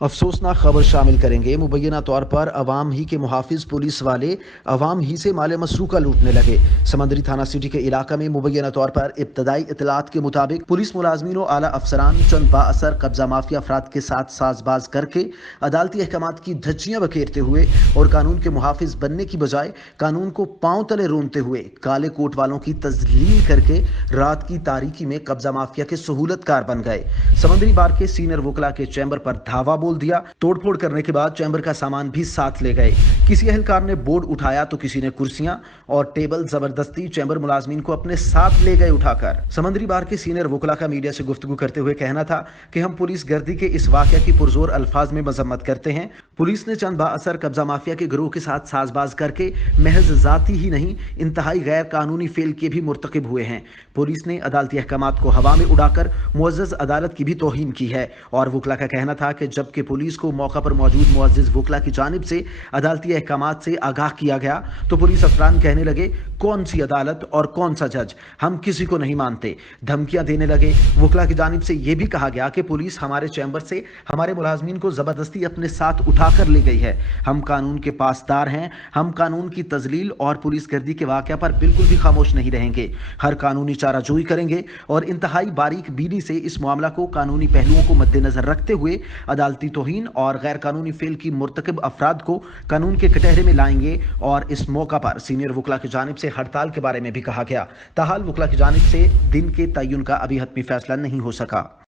अफसोसनाक खबर शामिल करेंगे। मुबैना तौर पर अवाम ही के मुहाफिज पुलिस वाले अवाम ही से माल मसरूका लूटने लगे। समंदरी थाना सिटी के इलाका में मुबैना तौर पर इब्तदाई इतलात के मुताबिक पुलिस मुलाजमीन और आला अफसरान चंद बाअसर कब्जा माफिया अफराद के साथ साजबाज करके अदालती अहकामात की धज्जियां बखेरते हुए और कानून के मुहाफिज बनने की बजाय कानून को पांव तले रोनते हुए काले कोट वालों की तजलील करके रात की तारीकी में कब्जा माफिया के सहूलतकार बन गए। समंदरी बार के सीनियर वकला के चैम्बर पर धावा बोल दिया। तोड़फोड़ करने के बाद चैम्बर का सामान भी साथ ले गए। किसी अहलकार ने बोर्ड उठाया तो किसी ने कुर्सियां और टेबल जबरदस्ती चैम्बर मुलाजमीन को अपने साथ ले गए उठाकर। समंदरी बार के सीनियर वकला का मीडिया से गुफ्तगू करते हुए कहना था कि हम पुलिस गर्दी के इस वाकया की पुरजोर अल्फाज में मजम्मत करते हैं। पुलिस ने चंद बाअसर कब्जा माफिया के गिरोह के साथ साजबाज करके महज जाती ही नहीं इंतहाई गैर कानूनी फेल के भी मुर्तकिब हुए हैं। पुलिस ने अदालती अहकामात को हवा में उड़ाकर मुअज़्ज़ज़ अदालत की भी तौहीन की है। और वकला का कहना था कि जबकि पुलिस को मौका पर मौजूद मुअज़्ज़िज़ वकला की जानिब से अदालती अहकामात से आगाह किया गया तो पुलिस अफसरान कहने लगे कौन सी अदालत और कौन सा जज, हम किसी को नहीं मानते। धमकियां देने लगे। वकला की जानिब से यह भी कहा गया कि पुलिस हमारे चैम्बर से हमारे मुलाजमीन को जबरदस्ती अपने साथ उठाकर ले गई है। हम कानून के पासदार हैं। हम कानून की तजलील और पुलिस गर्दी के वाक़या पर बिल्कुल भी खामोश नहीं रहेंगे। हर कानूनी चाराजोई करेंगे और इंतहाई बारीक बीनी से इस मामला को कानूनी पहलुओं को मद्देनजर रखते हुए अदालती तौहीन और गैर कानूनी फेल की मुर्तकिब अफराद को कानून के कटहरे में लाएंगे। और इस मौका पर सीनियर वकला की जानिब से हड़ताल के बारे में भी कहा गया। ताहाल वकला की जानिब से दिन के तयन का अभी हतमी फैसला नहीं हो सका।